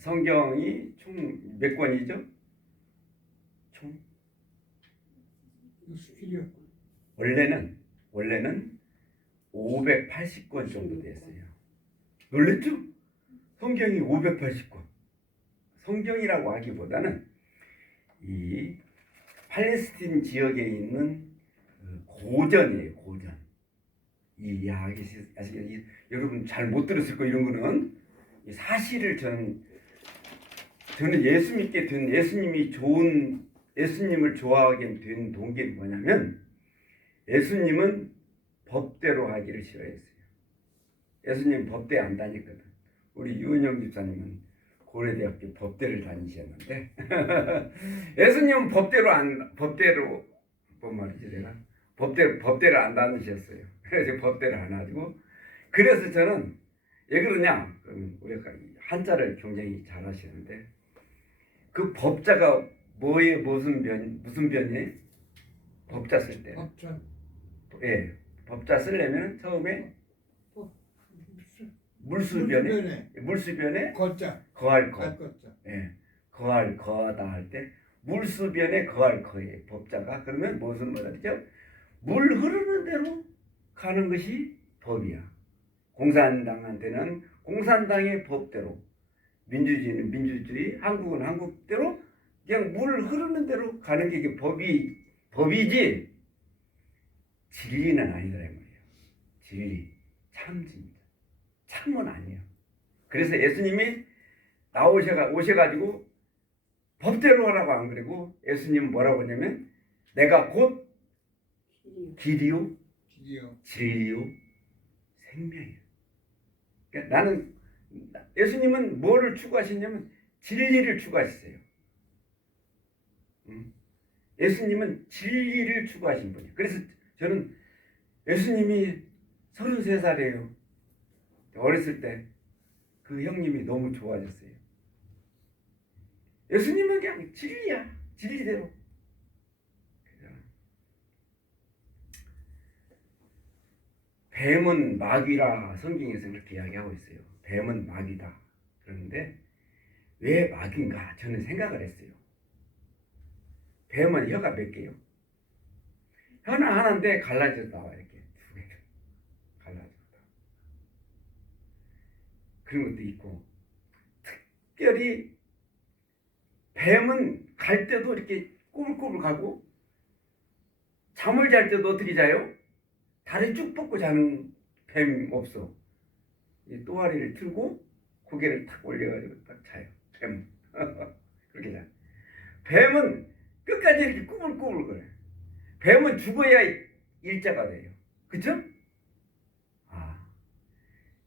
성경이 총 몇 권이죠? 총 원래는 580권 정도 됐어요. 놀랬죠? 성경이 580권. 성경이라고 하기보다는 이 팔레스틴 지역에 있는 고전이에요. 고전. 여러분 잘 못 들었을 거 이런 거는 사실을 저는 예수 믿게 된 예수님을 좋아하게 된 동기는 뭐냐면 예수님은 법대로 하기를 싫어했어요. 예수님 법대 안 다녔거든. 우리 유은영 집사님은 고려대학교 법대를 다니셨는데 예수님은 법대로 뭔 말이지 내가 법대를 안 다니셨어요. 그래서 법대를 안 하고 그래서 저는 왜 그러냐? 우리가 한자를 굉장히 잘 하시는데 그 법자가 무슨 변이에요? 법자 쓸 때. 예, 법자 쓰려면 처음에 물수변에 거할 거. 예, 거하다 할 때 물수변에 거할 거예요. 법자가. 그러면 무슨 말이죠? 물 흐르는 대로 가는 것이 법이야. 공산당한테는 공산당의 법대로, 민주주의는 민주주의, 한국은 한국대로 그냥 물 흐르는 대로 가는 게 이게 법이지 진리는 아니더라 말이에요. 진리, 참입니다. 참은 아니에요. 그래서 예수님이 오셔가지고 법대로 하라고 안 그러고 예수님은 뭐라고 하냐면 내가 곧 길이요 진리요 생명이에요. 그러니까 나는 예수님은 뭐를 추구하시냐면 진리를 추구하셨어요. 예수님은 진리를 추구하신 분이에요. 그래서 저는 예수님이 33살이에요. 어렸을 때 그 형님이 너무 좋아졌어요. 예수님은 그냥 진리야. 진리대로. 뱀은 마귀라 성경에서 그렇게 이야기하고 있어요. 뱀은 마귀다. 그런데 왜 마귀인가 저는 생각을 했어요. 뱀은 혀가 몇 개요? 혀는 하나인데 갈라져서 나와 이렇게 두 개가 갈라져서 그런 것도 있고 특별히 뱀은 갈 때도 이렇게 꾸불꾸불 가고 잠을 잘 때도 어떻게 자요? 다리 쭉 뻗고 자는 뱀 없어. 이 또아리를 틀고 고개를 탁 올려가지고 딱 자요. 뱀 그렇게 자. 뱀은 끝까지 이렇게 꾸불꾸불 거려. 뱀은 죽어야 일자가 돼요. 그쵸?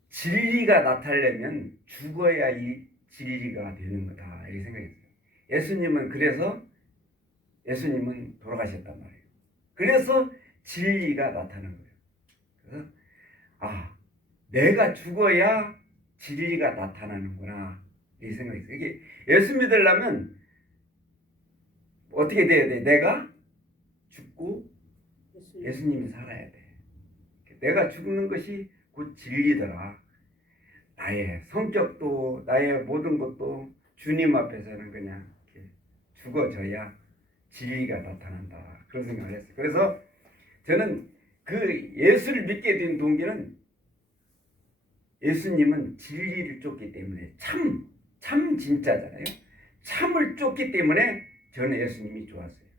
진리가 나타나려면 죽어야 진리가 되는 거다. 이렇게 생각했어요. 예수님은 돌아가셨단 말이에요. 그래서 진리가 나타나는 거예요. 그래서 내가 죽어야 진리가 나타나는구나. 이 생각했어요. 이게 예수 믿으려면 어떻게 돼야 돼? 내가 죽고 예수님이 살아야 돼. 내가 죽는 것이 곧 진리더라. 나의 성격도 나의 모든 것도 주님 앞에서는 그냥 이렇게 죽어져야 진리가 나타난다. 그런 생각을 했어요. 그래서 저는 그 예수를 믿게 된 동기는 예수님은 진리를 쫓기 때문에 참 진짜잖아요. 참을 쫓기 때문에 저는 예수님이 좋았어요.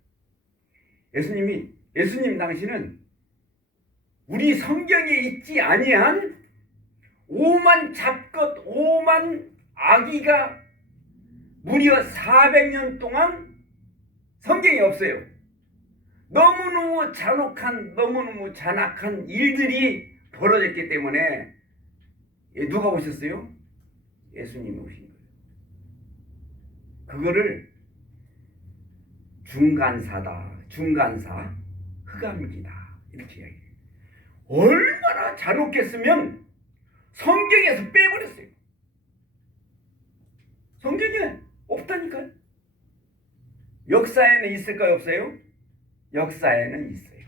예수님 당시는 우리 성경에 있지 아니한 오만 잡것 오만 아기가 무려 400년 동안 성경에 없어요. 너무너무 잔악한 일들이 벌어졌기 때문에 누가 오셨어요? 예수님이 오신 거예요. 그거를 중간사 흑암기다 이렇게 이야기해요. 얼마나 잔혹했으면 성경에서 빼버렸어요. 성경에 없다니까요. 역사에는 있을까요? 없어요? 역사에는 있어요.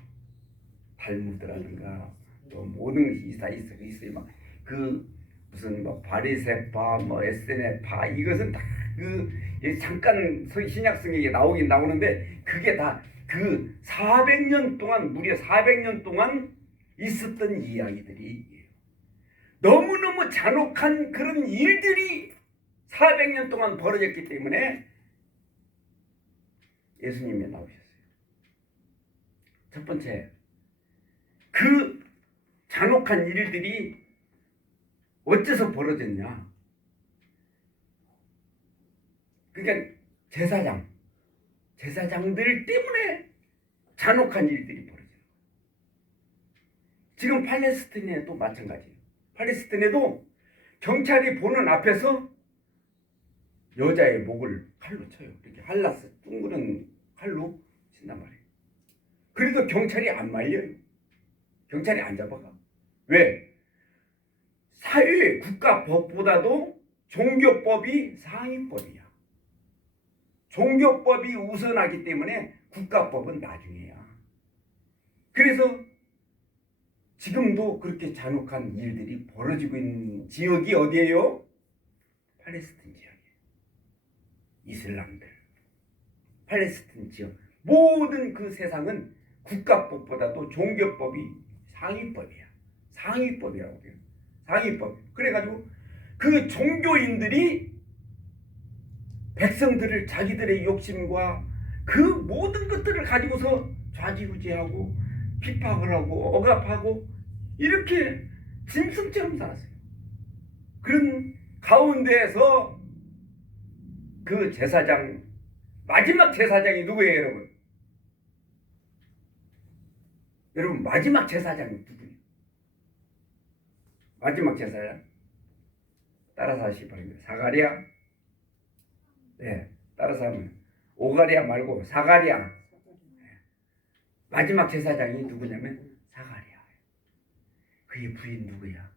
달무드라든가 또 모든 것이 있어요. 막 그 무슨 뭐 바리새파, 뭐 에스네파 이것은 다 그 잠깐 신약 성경에 나오긴 나오는데 그게 다 그 400년 동안 무려 400년 동안 있었던 이야기들이 너무너무 잔혹한 그런 일들이 400년 동안 벌어졌기 때문에 예수님이 나오셨어요. 첫 번째, 그 잔혹한 일들이 어째서 벌어졌냐? 그러니까 제사장들 때문에 잔혹한 일들이 벌어져요. 지금 팔레스틴에도 마찬가지예요. 팔레스틴에도 경찰이 보는 앞에서 여자의 목을 칼로 쳐요. 이렇게 할라스 둥그런 칼로 친단 말이에요. 그래도 경찰이 안 말려요. 경찰이 안 잡아가. 왜? 사회 국가법보다도 종교법이 상위법이야. 종교법이 우선하기 때문에 국가법은 나중이야. 그래서 지금도 그렇게 잔혹한 일들이 벌어지고 있는 지역이 어디예요? 팔레스틴 지역이에요. 이슬람들. 팔레스틴 지역. 모든 그 세상은 국가법보다도 종교법이 상위법이야. 상위법이라고 해요. 상위법. 그래가지고 그 종교인들이 백성들을 자기들의 욕심과 그 모든 것들을 가지고서 좌지우지하고 핍박을 하고 억압하고 이렇게 짐승처럼 살았어요. 그런 가운데에서 그 제사장, 마지막 제사장이 누구예요, 여러분? 여러분, 마지막 제사장이 누구예요? 마지막 제사장? 따라서 하시기 바랍니다. 사가랴? 네, 따라서 하면 오가랴 말고 사가랴. 마지막 제사장이 누구냐면 사가랴. 그의 부인 누구야?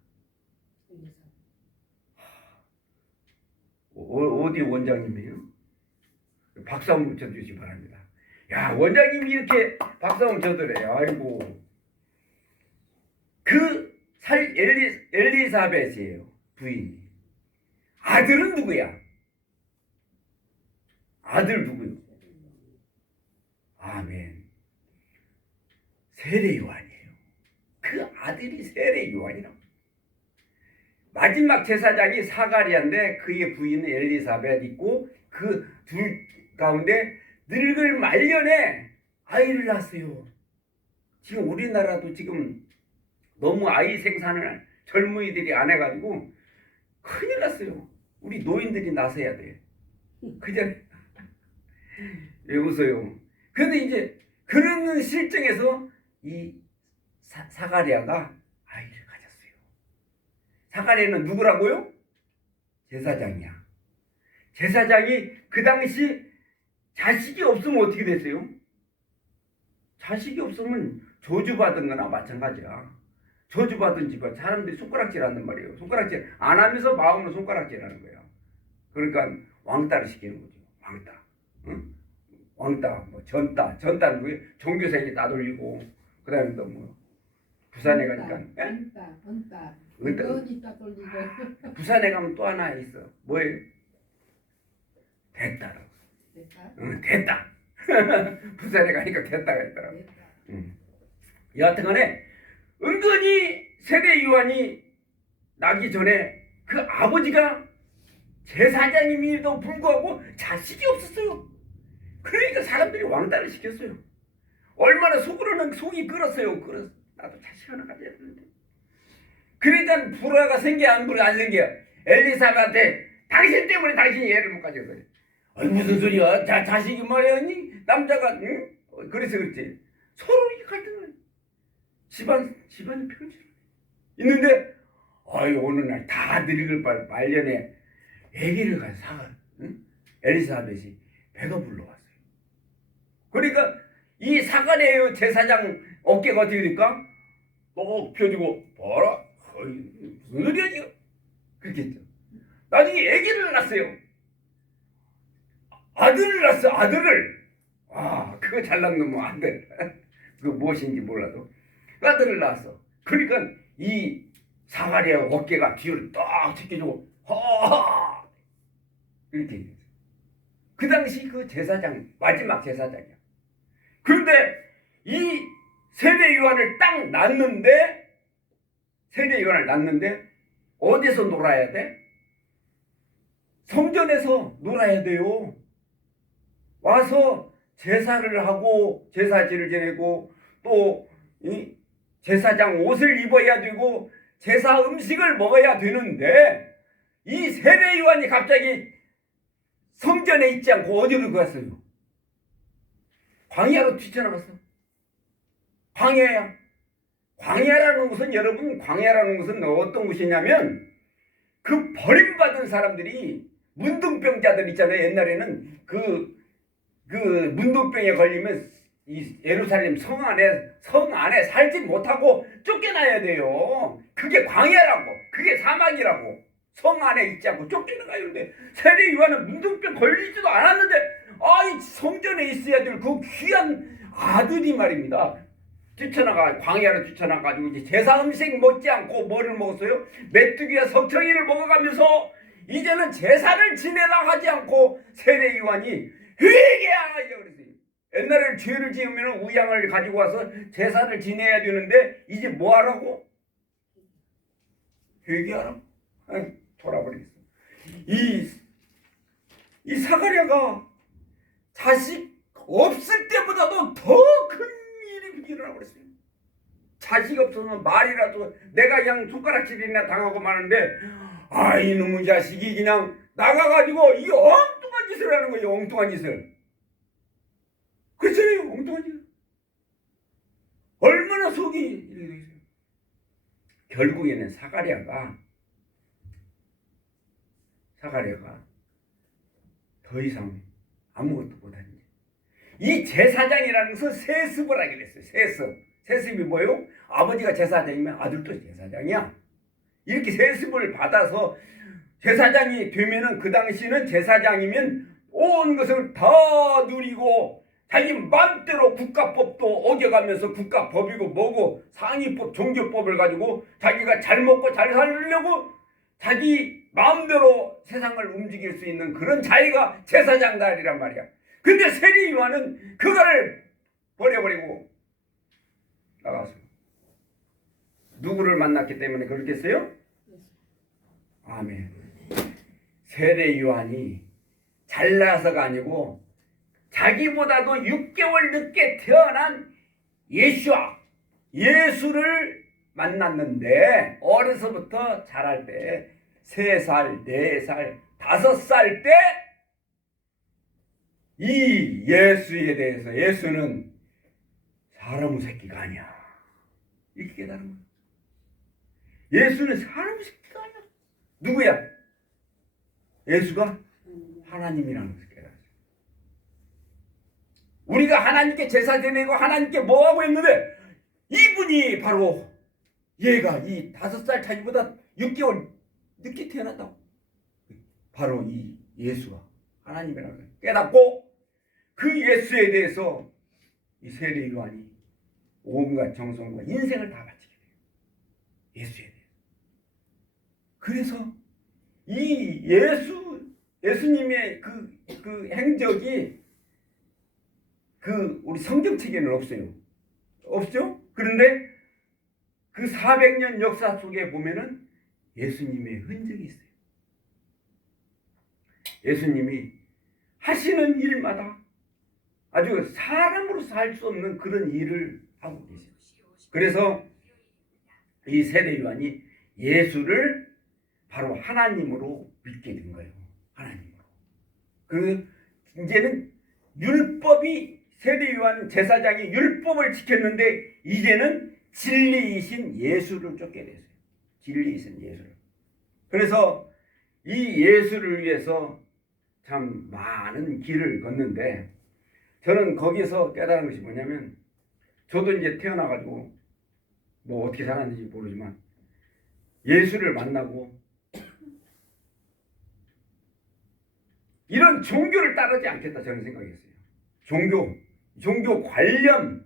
어디 원장님이에요? 박수 한번 쳐주시기 바랍니다. 야, 원장님이 이렇게 박수 한번 쳐드려요. 아이고. 그 엘리사벳이에요. 부인이. 아들은 누구야? 아들 누구요? 아멘. 세례 요한이에요. 그 아들이 세례 요한이라고. 마지막 제사장이 사가랴인데 그의 부인은 엘리사벳 있고 그 둘 가운데 늙을 말년에 아이를 낳았어요. 지금 우리나라도 지금 너무 아이 생산을 젊은이들이 안 해가지고 큰일 났어요. 우리 노인들이 나서야 돼. 그전에 왜 웃어요? 그런데 이제 그런 실정에서 이 사가랴가 아이를 가졌어요. 사가랴는 누구라고요? 제사장이야. 제사장이 그 당시 자식이 없으면 어떻게 됐어요? 자식이 없으면 저주받은 거나 마찬가지야. 저주받은 집안 사람들이 손가락질 한단 말이에요. 손가락질 안 하면서 마음으로 손가락질 하는 거야. 그러니까 왕따를 시키는 거죠. 왕따. 응? 왕따, 뭐 전따는 왜 종교생이 따돌리고, 그 다음에 또 뭐, 부산에 가니까. 언따. 따돌리고. 부산에 가면 또 하나 있어. 뭐예요? 됐다라고. 됐다? 응, 됐다. 부산에 가니까 됐다가 있더라고. 여하튼 간에, 은근히 세례 요한이 나기 전에 그 아버지가 제사장임에도 불구하고 자식이 없었어요. 그러니까 사람들이 왕따를 시켰어요. 얼마나 속이 끓었어요. 나도 자식 하나 가져야 되는데. 그러니까 불화가 생겨 안 생겨. 엘리사벳한테 당신 때문에 당신이 애를 못 가졌어요. 무슨 소리야? 자식이 말이야? 남자가 응? 그래서 그렇지. 서로 이렇게 갈등을 집안이 펼쳐 있는데 어느 날 다 늙을 말년에 아기를 가서 응? 엘리사벳이 배가 불러왔어요. 그러니까 이 사가랴의 제사장 어깨가 어떻게 될까? 똑 펴주고 봐라. 무슨 소리야 지금? 그렇게 했죠. 나중에 아기를 낳았어요. 아들을 낳았어. 아들을. 그거 잘난 놈의 아들. 그거 무엇인지 몰라도 그 아들을 낳았어. 그러니까 이 사가랴 어깨가 뒤로 딱 제껴주고 허 이렇게 얘기했어요. 그 당시 그 제사장 마지막 제사장이야. 그런데 이 세례 요한을 딱 낳는데 세례 요한을 낳는데 어디서 놀아야 돼? 성전에서 놀아야 돼요. 와서 제사를 하고 제사지를 지내고 또 이 제사장 옷을 입어야 되고 제사 음식을 먹어야 되는데 이 세례 요한이 갑자기 성전에 있지 않고 어디로 갔어요? 광야로 뛰쳐나갔어. 광야야. 광야라는 것은 여러분 광야라는 것은 어떤 곳이냐면 그 버림받은 사람들이 문둥병자들 있잖아요. 옛날에는 그 문둥병에 걸리면 이 예루살렘 성 안에 살지 못하고 쫓겨나야 돼요. 그게 광야라고. 그게 사막이라고. 성 안에 있지 않고 쫓겨나가야 되는데 세례 요한은 문둥병 걸리지도 않았는데 이 성전에 있어야 될 그 귀한 아들이 말입니다. 광야로 뛰쳐나가지고 이제 제사 음식 먹지 않고 뭐를 먹었어요? 메뚜기와 석청이를 먹어가면서 이제는 제사를 지내라 하지 않고 세례 요한이 회개하라 그랬어요. 옛날에 죄를 지으면 우양을 가지고 와서 제사를 지내야 되는데 이제 뭐 하라고? 회개하라고? 돌아버리겠어. 이 사가랴가 자식 없을 때보다도 더 큰 일이 일어나고 그랬어요. 자식 없으면 말이라도 내가 그냥 손가락질이나 당하고 마는데 이놈의 자식이 그냥 나가가지고 이 엉뚱한 짓을 하는 거예요. 엉뚱한 짓을. 그렇잖아요. 엉뚱한 짓. 얼마나 속이 이렇게 되겠어요. 결국에는 사가랴가 더 이상 아무것도 못하니 이 제사장이라는 것은 세습을 하게 됐어요. 세습이 뭐예요? 아버지가 제사장이면 아들도 제사장이야. 이렇게 세습을 받아서 제사장이 되면은 그 당시는 제사장이면 온 것을 다 누리고 자기 마음대로 국가법도 어겨가면서 국가법이고 뭐고 상위법 종교법을 가지고 자기가 잘 먹고 잘 살려고 자기 마음대로 세상을 움직일 수 있는 그런 자리가 제사장달이란 말이야. 근데 세례 요한은 그거를 버려버리고 나갔어요. 누구를 만났기 때문에 그렇겠어요? 아멘. 세례 요한이 잘나서가 아니고 자기보다도 6개월 늦게 태어난 예수를 만났는데 어려서부터 자랄 때 3살, 4살, 5살 때 이 예수에 대해서 예수는 사람의 새끼가 아니야. 이렇게 깨달은 거야. 예수는 사람의 새끼가 아니야. 누구야? 예수가 하나님이라는 것을 깨달았어요. 우리가 하나님께 제사 지내고 하나님께 뭐하고 있는데 이분이 바로 얘가 이 5살 자기보다 6개월 늦게 태어났다고. 바로 이 예수가 하나님이라는 걸 깨닫고 그 예수에 대해서 이 세례 요한이 온갖 정성과 인생을 다 바치게 돼요. 예수에 대해서. 그래서 이 예수님의 그 행적이 우리 성경책에는 없어요. 없죠? 그런데 그 400년 역사 속에 보면은 예수님의 흔적이 있어요. 예수님이 하시는 일마다 아주 사람으로서 할 수 없는 그런 일을 하고 계세요. 그래서 이 세례 요한이 예수를 바로 하나님으로 믿게 된 거예요. 하나님으로. 이제는 율법이 세례 요한 제사장이 율법을 지켰는데 이제는 진리이신 예수를 쫓게 됐어요. 진리이신 예수를. 그래서 이 예수를 위해서 참 많은 길을 걷는데 저는 거기서 깨달은 것이 뭐냐면 저도 이제 태어나가지고 뭐 어떻게 살았는지 모르지만 예수를 만나고 이런 종교를 따르지 않겠다 저는 생각했어요. 종교 관념,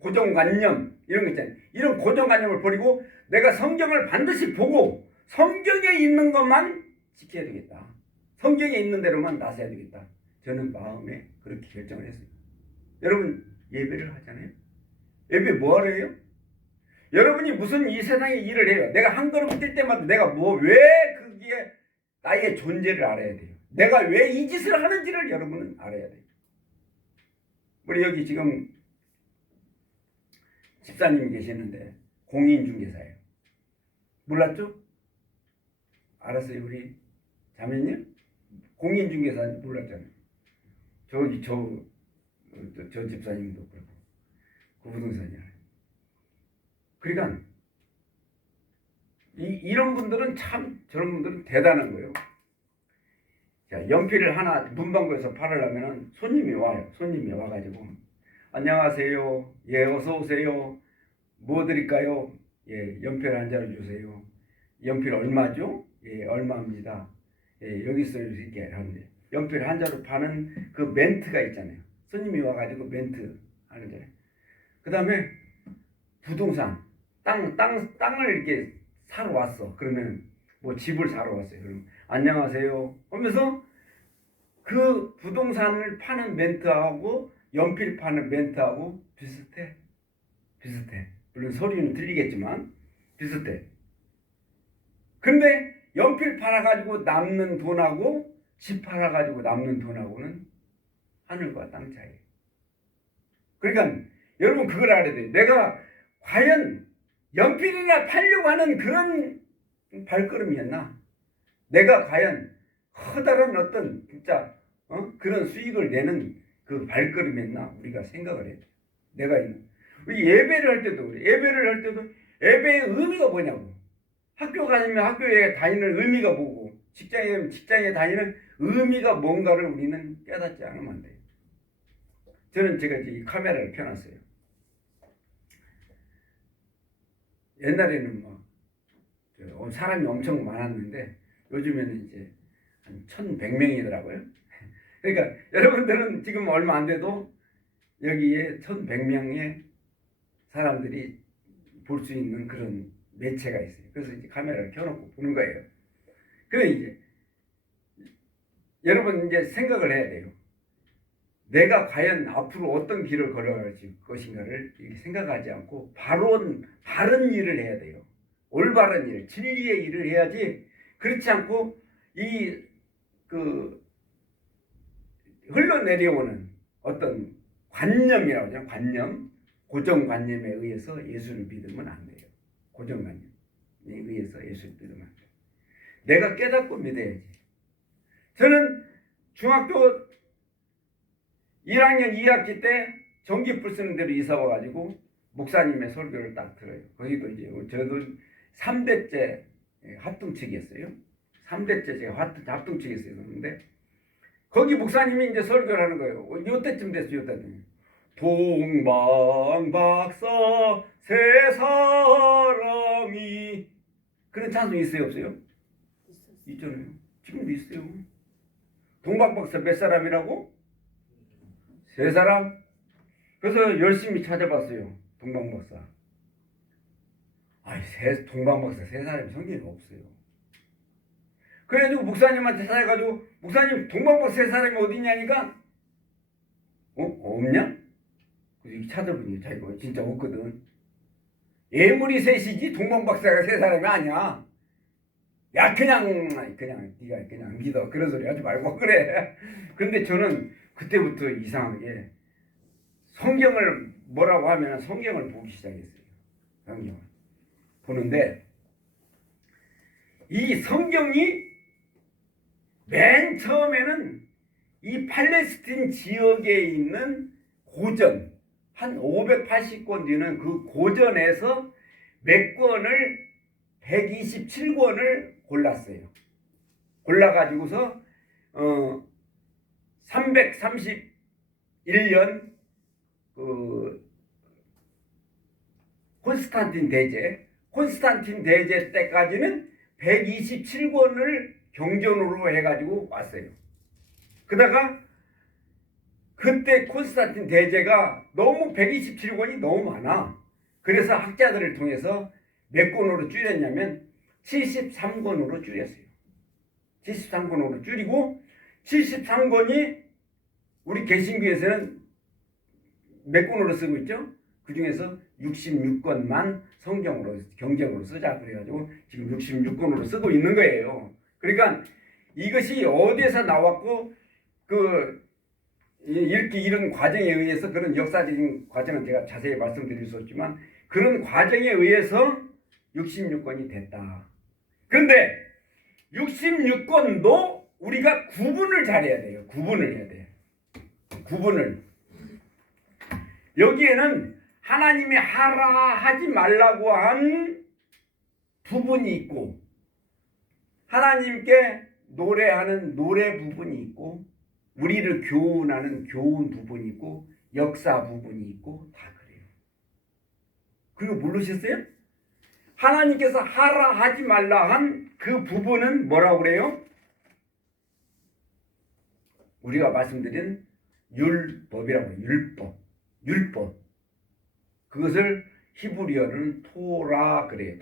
고정관념 이런 거 있잖아요. 이런 고정관념을 버리고 내가 성경을 반드시 보고 성경에 있는 것만 지켜야 되겠다. 성경에 있는 대로만 나서야 되겠다. 저는 마음에 그렇게 결정을 했어요. 여러분 예배를 하잖아요. 예배 뭐하러 해요? 여러분이 무슨 이 세상에 일을 해요. 내가 한 걸음 뛸 때마다 내가 왜 그게 나의 존재를 알아야 돼요. 내가 왜 이 짓을 하는지를 여러분은 알아야 돼요. 우리 여기 지금 집사님이 계시는데 공인중개사예요. 몰랐죠? 알았어요 우리 자매님? 공인중개사인지 몰랐잖아요. 저기 저 집사님도 그렇고 그 부동산이야. 그러니까 이런 분들은 참 저런 분들은 대단한 거예요. 자, 연필을 하나 문방구에서 팔으려면 손님이 와요. 손님이 와가지고 안녕하세요. 예, 어서 오세요. 뭐 드릴까요? 예, 연필 한 자루 주세요. 연필 얼마죠? 예, 얼마입니다. 예, 여기 있어요. 이렇게 하는데 연필 한 자루 파는 그 멘트가 있잖아요. 손님이 와가지고 멘트 하는 거예요. 그 다음에 부동산 땅을 이렇게 사러 왔어. 그러면 뭐 집을 사러 왔어요. 그럼 안녕하세요 하면서 그 부동산을 파는 멘트하고 연필 파는 멘트하고 비슷해. 물론 소리는 틀리겠지만 비슷해. 근데 연필 팔아가지고 남는 돈하고 집 팔아가지고 남는 돈하고는 하늘과 땅 차이. 그러니까 여러분 그걸 알아야 돼요. 내가 과연 연필이나 팔려고 하는 그런 발걸음이었나? 내가 과연 커다란 어떤 진짜 그런 수익을 내는 그 발걸음이었나? 우리가 생각을 해야 돼. 내가 있는 우리 예배를 할 때도 그래. 예배의 의미가 뭐냐고. 학교 가면 학교에 다니는 의미가 뭐고 직장에 다니는 의미가 뭔가를 우리는 깨닫지 않으면 안 돼요. 저는 제가 이제 이 카메라를 켜놨어요. 옛날에는 뭐 사람이 엄청 많았는데 요즘에는 이제 한 1,100명이더라고요. 그러니까 여러분들은 지금 얼마 안 돼도 여기에 1,100명의 사람들이 볼 수 있는 그런 매체가 있어요. 그래서 이제 카메라를 켜놓고 보는 거예요. 그래 이제 여러분 이제 생각을 해야 돼요. 내가 과연 앞으로 어떤 길을 걸어갈 것인가를 이렇게 생각하지 않고 바른 일을 해야 돼요. 올바른 일, 진리의 일을 해야지. 그렇지 않고 흘러내려오는 어떤 관념이라고 하죠. 관념, 고정관념에 의해서 예수를 믿으면 안 돼요. 고정관념에 의해서 예수를 믿으면 안 돼요. 내가 깨닫고 믿어야지. 저는 중학교 1학년 2학기 때 전기불 쓰는 데로 이사 와가지고 목사님의 설교를 딱 들어요. 거기도 이제 저도 3대째 합동측이었어요. 3대째 제가 합동측이었어요. 그런데 거기 목사님이 이제 설교를 하는 거예요. 요때쯤 됐어요. 요때쯤. 동방박사 세 사람이 그런 찬송이 있어요? 없어요? 있잖아요. 지금도 있어요. 동방박사 몇 사람이라고? 세 사람? 그래서 열심히 찾아봤어요. 동방박사. 동방박사 세 사람이 성경에 없어요. 그래가지고 목사님한테 찾아가지고 목사님 동방박사 세 사람이 어디냐니까 없냐? 그래서 찾아보니 자기가 진짜 없거든. 예물이 셋이지 동방박사가 세 사람이 아니야. 야 그냥 네가 그냥 믿어. 그런 소리 하지 말고 그래. 근데 저는 그때부터 이상하게 성경을 뭐라고 하면 성경을 보기 시작했어요. 성경을 보는데 이 성경이 맨 처음에는 이 팔레스틴 지역에 있는 고전 한 580권 되는 그 고전에서 몇 권을 127권을 골랐어요. 골라가지고서 331년 콘스탄틴 대제 때까지는 127권을 경전으로 해가지고 왔어요. 그다가 그때 콘스탄틴 대제가 너무 127권이 너무 많아. 그래서 학자들을 통해서 몇 권으로 줄였냐면 73권으로 줄였어요. 73권으로 줄이고 73권이 우리 개신교에서는 몇 권으로 쓰고 있죠? 그 중에서 66권만 성경으로 경쟁으로 쓰자 그래가지고 지금 66권으로 쓰고 있는 거예요. 그러니까 이것이 어디에서 나왔고 이렇게 이런 과정에 의해서 그런 역사적인 과정은 제가 자세히 말씀드릴 수 없지만 그런 과정에 의해서 66권이 됐다. 그런데 66권도 우리가 구분을 잘해야 돼요. 구분을 해야 돼요. 구분을. 여기에는 하나님이 하라 하지 말라고 한 부분이 있고 하나님께 노래하는 노래 부분이 있고 우리를 교훈하는 교훈 부분이 있고 역사 부분이 있고 다 그래요. 그리고 모르셨어요? 하나님께서 하라 하지 말라 한 그 부분은 뭐라고 그래요? 우리가 말씀드린 율법이라고 해요. 율법. 그것을 히브리어는 토라 그래요.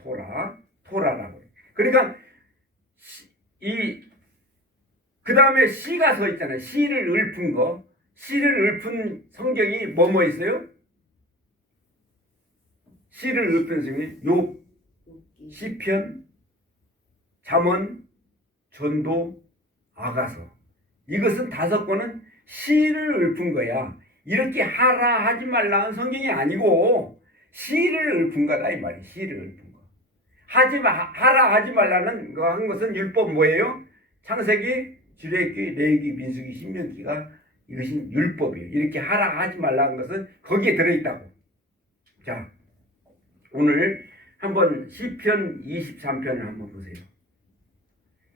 토라라고 해요. 그러니까 그 다음에 시가 서 있잖아요. 시를 읊은 거. 시를 읊은 성경이 뭐뭐 있어요? 시를 읊은 성경이 욥, 시편, 잠언, 전도, 아가서. 이것은 5권은 시를 읊은 거야. 이렇게 하라 하지 말라는 성경이 아니고 시를 읊은 거다 이 말이야. 시를 읊은 거. 하라 하지 말라는 거 한 것은 율법 뭐예요? 창세기, 출애굽기, 레위기, 민수기, 신명기가 이것이 율법이에요. 이렇게 하라 하지 말라는 것은 거기에 들어있다고. 자, 오늘 한번 시편 23편을 한번 보세요.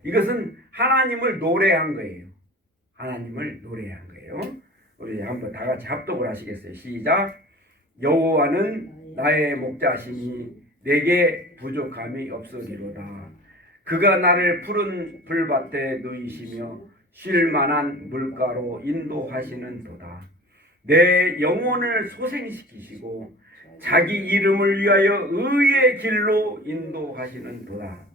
이것은 하나님을 노래한 거예요. 하나님을 노래한 거예요. 우리 한번 다 같이 합독을 하시겠어요? 시작. 여호와는 나의 목자시니 내게 부족함이 없으리로다. 그가 나를 푸른 불밭에 누이시며 쉴 만한 물가로 인도하시는도다. 내 영혼을 소생시키시고 자기 이름을 위하여 의의 길로 인도하시는도다.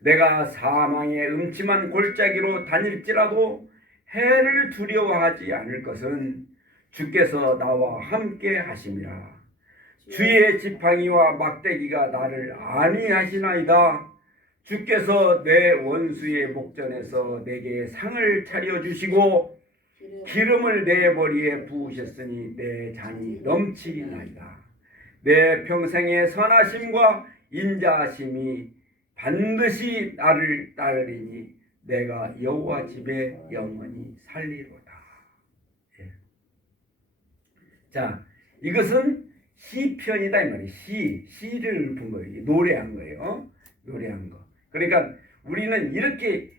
내가 사망의 음침한 골짜기로 다닐지라도 해를 두려워하지 않을 것은 주께서 나와 함께 하심이라. 주의 지팡이와 막대기가 나를 안위하시나이다. 주께서 내 원수의 목전에서 내게 상을 차려주시고 기름을 내 머리에 부으셨으니 내 잔이 넘치나이다. 내 평생의 선하심과 인자하심이 반드시 나를 따르리니 내가 여호와 집에 영원히 살리로다. 예. 자, 이것은 시편이다 이 말이에요. 시를 읊은 거예요. 노래한 거예요. 노래한 거. 그러니까 우리는 이렇게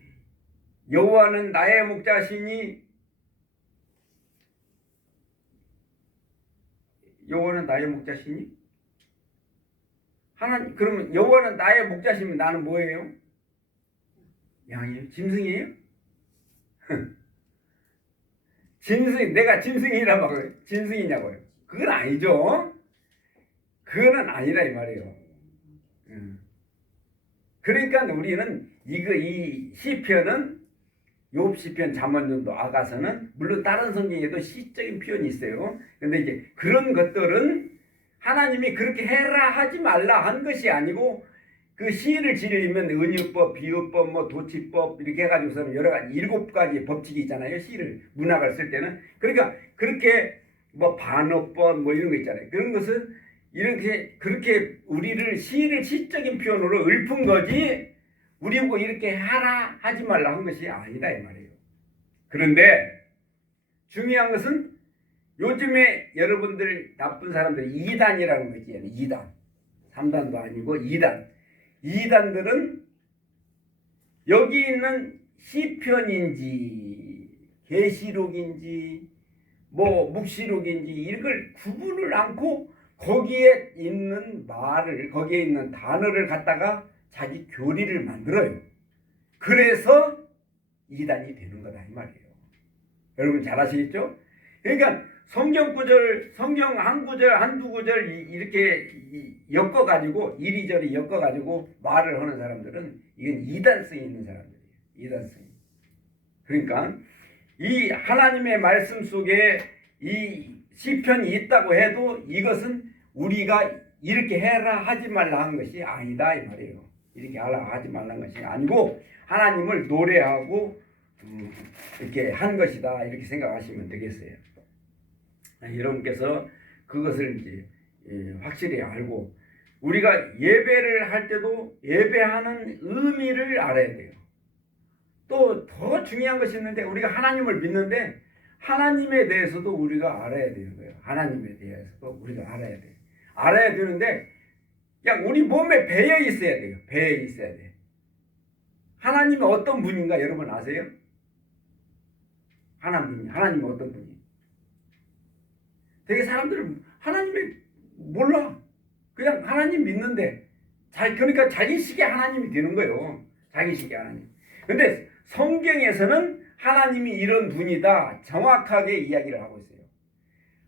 여호와는 나의 목자시니 여호와는 나의 목자시니 하나님 그러면 여호와는 나의 목자시면 나는 뭐예요? 양이에요? 짐승이에요? 짐승 내가 짐승이라고 말해요. 짐승이냐고요? 그건 아니죠. 그거는 아니라 이 말이에요. 그러니까 우리는 이 시편은 욥 시편, 잠언전도, 아가서는 물론 다른 성경에도 시적인 표현이 있어요. 근데 이제 그런 것들은 하나님이 그렇게 해라 하지 말라 한 것이 아니고 그 시를 지으려면 은유법, 비유법, 뭐 도치법 이렇게 해가지고서는 여러 가지 7가지 법칙이 있잖아요. 시를 문학을 쓸 때는 그러니까 그렇게 뭐 반어법 뭐 이런 거 있잖아요. 그런 것은 이렇게 그렇게 우리를 시를 시적인 표현으로 읊은 거지 우리 보고 이렇게 하라 하지 말라 한 것이 아니다 이 말이에요. 그런데 중요한 것은 요즘에 여러분들 나쁜 사람들 2단이라는 거 있잖아요. 2단 3단도 아니고 2단. 2단들은 여기 있는 시편인지 계시록인지 뭐 묵시록인지 이걸 구분을 않고 거기에 있는 말을 거기에 있는 단어를 갖다가 자기 교리를 만들어요. 그래서 2단이 되는 거다 이 말이에요. 여러분 잘 아시겠죠? 그러니까 성경 구절, 성경 한 구절, 한두 구절 이렇게 엮어가지고 이리저리 엮어가지고 말을 하는 사람들은 이건 이단성이 있는 사람들이에요. 이단성이. 그러니까 이 하나님의 말씀 속에 이 시편이 있다고 해도 이것은 우리가 이렇게 해라 하지 말라 한 것이 아니다 이 말이에요. 이렇게 하라 하지 말라는 것이 아니고 하나님을 노래하고 이렇게 한 것이다 이렇게 생각하시면 되겠어요. 여러분께서 그것을 이제 확실히 알고 우리가 예배를 할 때도 예배하는 의미를 알아야 돼요. 또 더 중요한 것이 있는데 우리가 하나님을 믿는데 하나님에 대해서도 우리가 알아야 되는 거예요. 하나님에 대해서도 우리가 알아야 돼요. 알아야 되는데 그냥 우리 몸에 배어 있어야 돼요. 배어 있어야 돼요. 하나님이 어떤 분인가 여러분 아세요? 하나님이 어떤 분이? 되게 사람들은 하나님이 몰라. 그냥 하나님 믿는데 그러니까 자기식의 하나님이 되는 거예요. 자기식의 하나님. 근데 성경에서는 하나님이 이런 분이다 정확하게 이야기를 하고 있어요.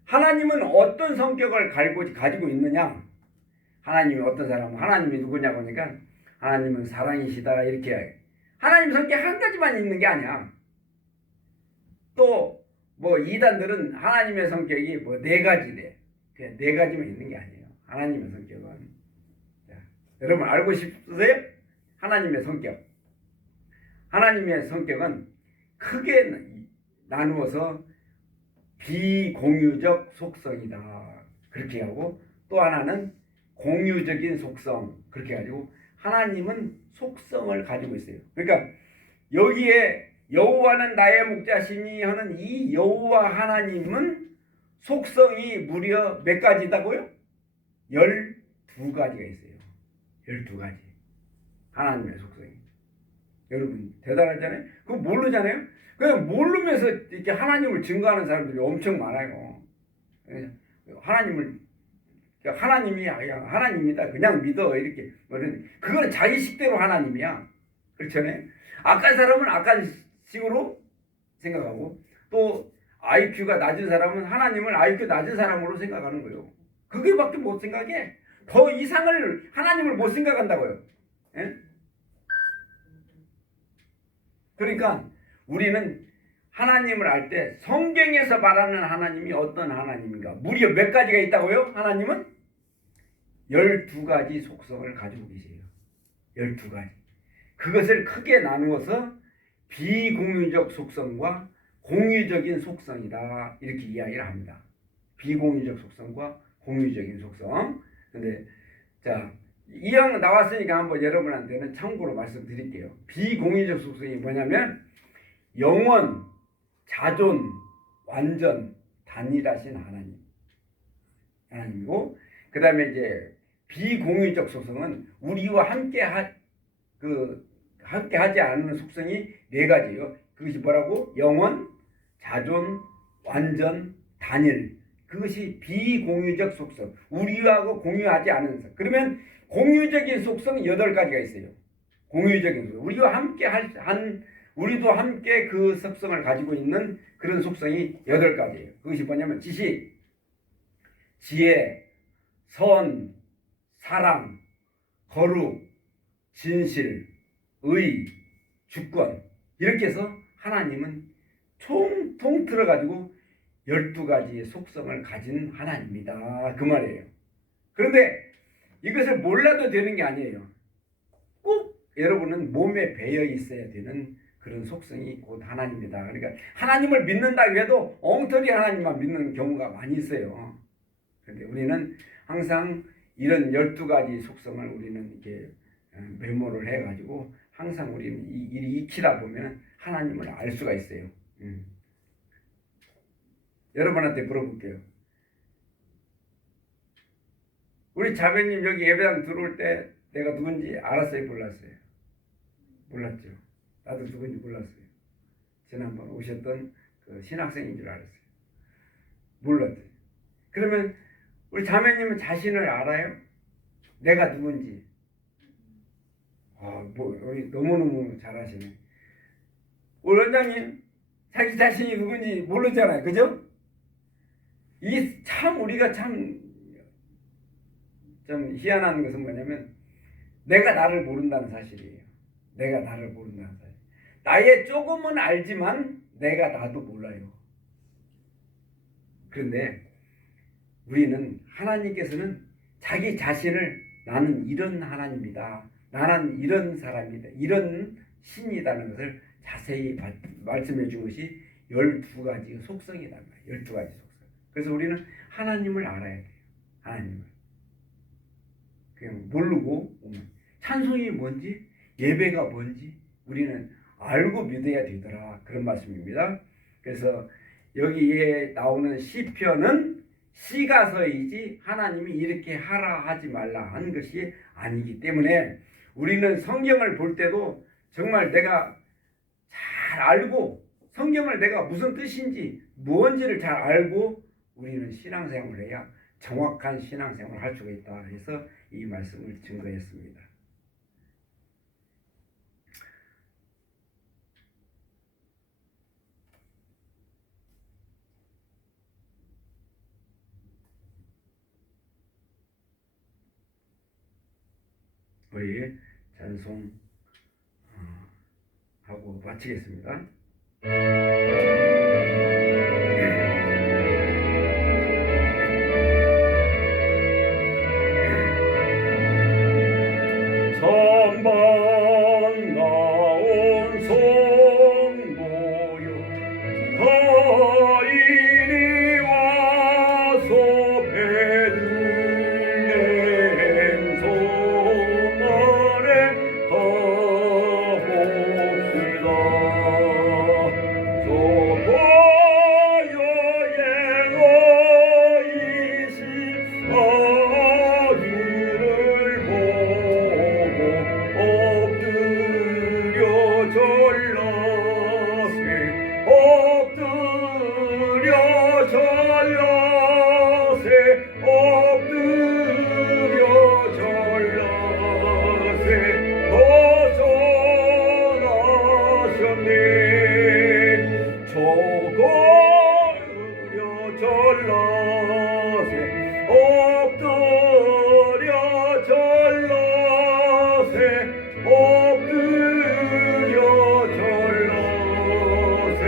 하나님은 어떤 성격을 가지고 있느냐? 하나님이 어떤 사람? 하나님이 누구냐고 하니까 하나님은 사랑이시다 이렇게. 하나님 성격 한 가지만 있는 게 아니야. 또 뭐 이단들은 하나님의 성격이 뭐 네 가지래. 그냥 네 가지만 있는 게 아니에요. 하나님의 성격은. 자, 여러분 알고 싶으세요? 하나님의 성격. 하나님의 성격은 크게 나누어서 비공유적 속성이다. 그렇게 하고 또 하나는 공유적인 속성. 그렇게 가지고 하나님은 속성을 가지고 있어요. 그러니까 여기에 여호와는 나의 목자시니 하는 이 여호와 하나님은 속성이 무려 몇 가지다고요? 12가지가 있어요. 12가지. 하나님의 속성이. 여러분 대단하잖아요? 그거 모르잖아요? 그냥 모르면서 이렇게 하나님을 증거하는 사람들이 엄청 많아요. 하나님이 하나님이다. 그냥 믿어. 이렇게. 그거는 자기 식대로 하나님이야. 그렇잖아요? 악한 사람은 악한 식으로 생각하고 또 IQ가 낮은 사람은 하나님을 IQ 낮은 사람으로 생각하는 거예요. 그게밖에 못 생각해. 더 이상을 하나님을 못 생각한다고요. 예? 그러니까 우리는 하나님을 알 때 성경에서 말하는 하나님이 어떤 하나님인가 무려 몇 가지가 있다고요? 하나님은 12가지 속성을 가지고 계세요. 12가지. 그것을 크게 나누어서 비공유적 속성과 공유적인 속성이다 이렇게 이야기를 합니다. 비공유적 속성과 공유적인 속성. 근데 자 이왕 나왔으니까 한번 여러분한테는 참고로 말씀드릴게요. 비공유적 속성이 뭐냐면 영원, 자존, 완전, 단일하신 하나님이고 그 다음에 이제 비공유적 속성은 우리와 함께 하지 않는 속성이 네 가지예요. 그것이 뭐라고? 영원, 자존, 완전, 단일. 그것이 비공유적 속성. 우리하고 공유하지 않은 속성. 그러면 공유적인 속성 8가지가 있어요. 공유적인 속성. 우리도 함께 그 속성을 가지고 있는 그런 속성이 8가지예요. 그것이 뭐냐면 지식, 지혜, 선, 사랑, 거룩, 진실, 의, 주권. 이렇게 해서 하나님은 통틀어 가지고 12가지의 속성을 가진 하나님이다. 그 말이에요. 그런데 이것을 몰라도 되는 게 아니에요. 꼭 여러분은 몸에 배어 있어야 되는 그런 속성이 곧 하나님이다. 그러니까 하나님을 믿는다고 해도 엉터리 하나님만 믿는 경우가 많이 있어요. 그런데 우리는 항상 이런 12가지 속성을 우리는 이렇게 메모를 해가지고 항상 우리는 익히다 보면 하나님을 알 수가 있어요. 여러분한테 물어볼게요. 우리 자매님 여기 예배당 들어올 때 내가 누군지 알았어요? 몰랐어요? 몰랐죠. 나도 누군지 몰랐어요. 지난번 오셨던 그 신학생인 줄 알았어요. 몰랐죠. 그러면 우리 자매님은 자신을 알아요? 내가 누군지. 우리 너무너무 잘하시네. 우리 원장님 자기 자신이 누군지 모르잖아요. 그죠? 이 참 우리가 참 좀 희한한 것은 뭐냐면 내가 나를 모른다는 사실이에요. 내가 나를 모른다는 사실. 나의 조금은 알지만 내가 나도 몰라요. 그런데 우리는 하나님께서는 자기 자신을 나는 이런 하나님이다. 나는 이런 사람이다. 이런 신이라는 것을 자세히 말씀해 준 것이 12가지 속성이란 말이에요. 12가지 속성. 그래서 우리는 하나님을 알아야 돼요. 하나님을. 그냥 모르고 찬송이 뭔지 예배가 뭔지 우리는 알고 믿어야 되더라. 그런 말씀입니다. 그래서 여기에 나오는 시편은 시가서이지 하나님이 이렇게 하라 하지 말라 한 것이 아니기 때문에 우리는 성경을 볼 때도 정말 내가 잘 알고 성경을 내가 무슨 뜻인지 뭔지를 잘 알고 우리는 신앙생활을 해야 정확한 신앙생활을 할 수가 있다 해서 이 말씀을 증거했습니다. 우리 찬송 하고 마치겠습니다. 선방 나온 성도여 다 이리 와서 베들레헴 성 안에 가봅시다. 저보여 예너이신 아기를 보고 엎드려 절라세 엎드려 절라세 엎드려 절라세 거절하셨네 저거려 절라세 엎드려 절라세 엎드려 절라세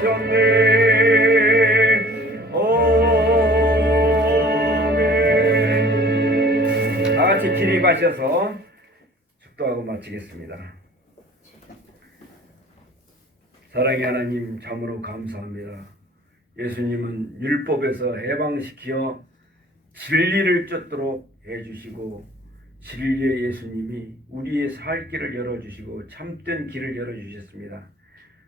거절하셨네 아멘. 다같이 기립하셔서 축도하고 마치겠습니다. 사랑의 하나님 참으로 감사합니다. 예수님은 율법에서 해방시켜 진리를 쫓도록 해주시고 진리의 예수님이 우리의 살 길을 열어주시고 참된 길을 열어주셨습니다.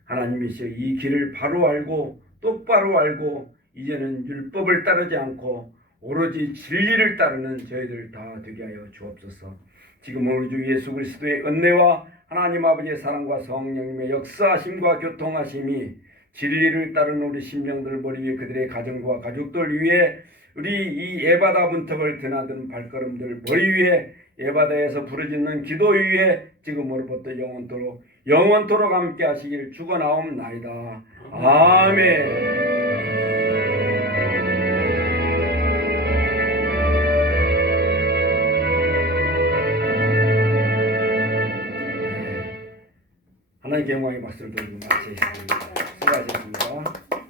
하나님이시여 이 길을 바로 알고 똑바로 알고 이제는 율법을 따르지 않고 오로지 진리를 따르는 저희들 다 되게 하여 주옵소서. 지금 우리 주 예수 그리스도의 은혜와 하나님 아버지의 사랑과 성령님의 역사하심과 교통하심이 진리를 따르는 우리 심령들 머리 위에 그들의 가정과 가족들 위에 우리 이 예바다 문턱을 드나드는 발걸음들 머리 위에 예바다에서 부르짖는 기도 위에 지금으로부터 영원토록 함께 하시길 축원하옵나이다. 아멘. 하나님께 영광의 박수를 드리고 마치겠습니다. 수고하셨습니다.